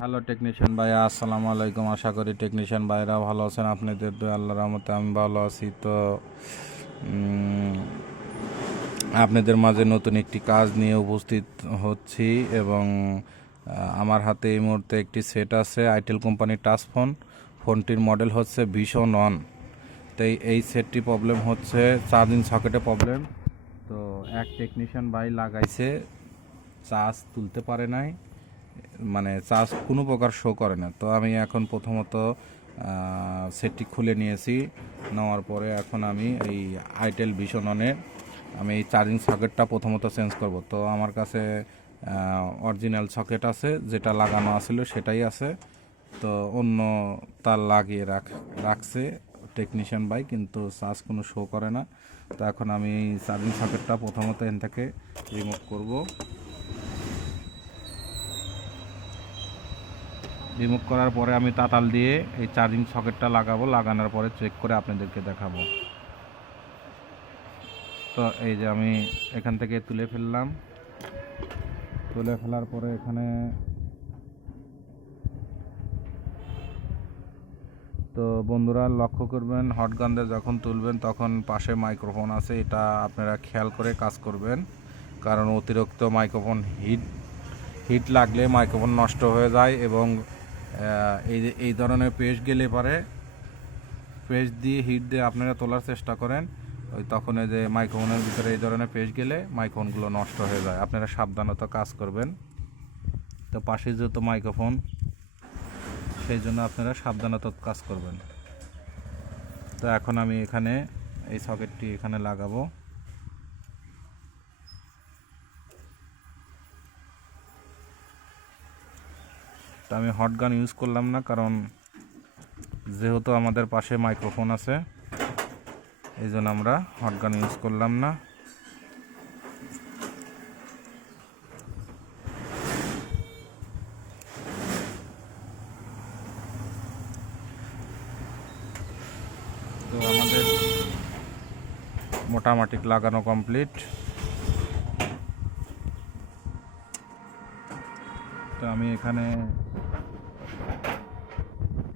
Hello technician ভাইয়া, আসসালামু আলাইকুম। আশা করি টেকনিশিয়ান ভাইরা ভালো আছেন। আপনাদের দোয়া আল্লাহর রহমতে আমি ভালো আছি। তো আপনাদের মাঝে নতুন একটি কাজ নিয়ে উপস্থিত হচ্ছি এবং আমার হাতে এই মুহূর্তে একটি সেট আছে আইটেল কোম্পানির টাচ ফোনটির মডেল হচ্ছে ভীষণ 1। তো এই সেটটি প্রবলেম হচ্ছে চার্জিং সকেটে প্রবলেম। তো এক টেকনিশিয়ান ভাই লাগাইছে, চার্জ তুলতে পারে নাই, মানে চার্জ কোনো প্রকার শো করে না। তো আমি এখন প্রথমত সেটটি খুলে নিয়েছি, নেওয়ার পরে এখন আমি এই আইটেল ভীষণ 1-এর আমি এই চার্জিং সকেটটা প্রথমত চেঞ্জ করব। তো আমার কাছে অরিজিনাল সকেট আছে, যেটা লাগানো আছিল সেটাই আছে। তো অন্য তার লাগিয়ে রাখছে টেকনিশিয়ান ভাই, কিন্তু চার্জ কোনো শো করে না। তো এখন আমি এই চার্জিং সকেটটা প্রথমত এখান থেকে রিমুভ করব। রিমুভ করার পরে আমি তাতাল দিয়ে এই চার্জিং সকেটটা লাগাবো, লাগানোর পরে চেক করে আপনাদেরকে দেখাবো। তো এই যে আমি এখান থেকে তুলে ফেললাম, তুলে ফেলার পরে এখানে তো বন্ধুরা লক্ষ্য করবেন, হটগান দিয়ে যখন তুলবেন তখন পাশে মাইক্রোফোন আছে, এটা আপনারা খেয়াল করে কাজ করবেন। কারণ অতিরিক্ত মাইক্রোফোন হিট লাগলে মাইক্রোফোন নষ্ট হয়ে যায় এবং এই ধরনের পেস্ট গেলে পারে, পেস্ট দিয়ে হিট দিয়ে আপনারা তোলার চেষ্টা করেন, ওই তখন এই যে মাইক্রোফোনের ভিতরে এই ধরনের পেস্ট গেলে মাইক্রোফোনগুলো নষ্ট হয়ে যায়। আপনারা সাবধানতা কাজ করবেন। তো পাশে যেহেতু মাইক্রোফোন, সেই জন্য আপনারা সাবধানতা কাজ করবেন। তো এখন আমি এখানে এই সকেটটি এখানে লাগাবো। তো আমি হটগান ইউজ করলাম না, কারণ যেহেতু আমাদের পাশে মাইক্রোফোন আছে এই জন্য আমরা হটগান ইউজ করলাম না। তো আমাদের মোটামুটি লাগানো কমপ্লিট। তো আমি এখানে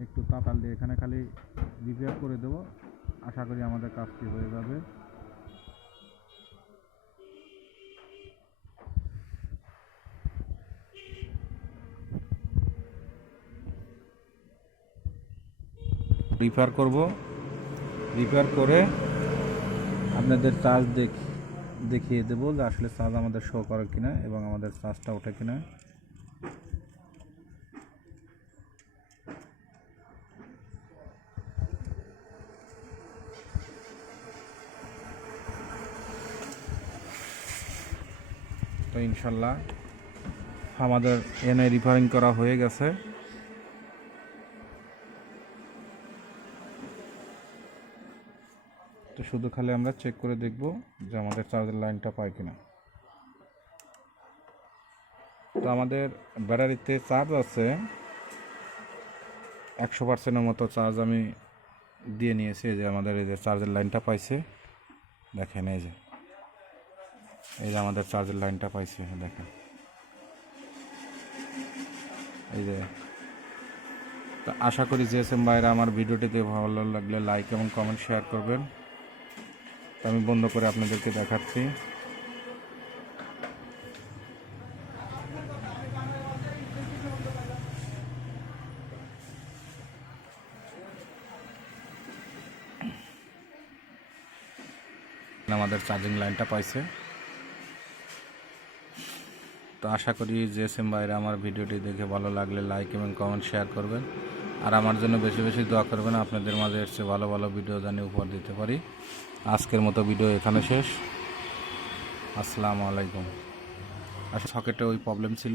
একটু তাতাল দিয়ে এখানে খালি রিপেয়ার করে দেব, আশা করি আমাদের কাজটি হয়ে যাবে। রিপেয়ার করব, রিপেয়ার করে আপনাদের চার্জ দেখিয়ে দেবো যে আসলে চার্জ আমাদের শো করে কিনা এবং আমাদের চার্জটা ওঠে কিনা। তো ইনশাল্লাহ আমাদের এনে রিপেয়ারিং করা হয়ে গেছে। তো শুধু খালি আমরা চেক করে দেখব যে আমাদের চার্জের লাইনটা পায় কিনা। তো আমাদের ব্যাটারিতে চার্জ আছে 100%-এর মতো চার্জ আমি দিয়ে নিয়েছি। যে আমাদের এই যে চার্জের লাইনটা পাইছে, দেখেন এই যে আমাদের চার্জের লাইনটা পাইছে, দেখেন এই যে। তো আশা করি জিএসএম ভাইরা আমার ভিডিওটিতে ভালো লাগলে লাইক এবং কমেন্ট শেয়ার করবেন। তো আমি বন্ধ করে আপনাদেরকে দেখাচ্ছি। আমাদের চার্জিং লাইনটা পাইছে। তো আশা করি জিএসএম ভাইরা আমার ভিডিওটি দেখে ভালো লাগলে লাইক এবং কমেন্ট শেয়ার করবেন, আর আমার জন্য বেশি বেশি দোয়া করবেন। আপনাদের মাঝে এসে ভালো ভালো ভিডিও জানিয়ে উপহার দিতে পারি। আজকের মতো ভিডিও এখানে শেষ। আসসালামু আলাইকুম। আসলে সকেটে ওই প্রবলেম ছিল।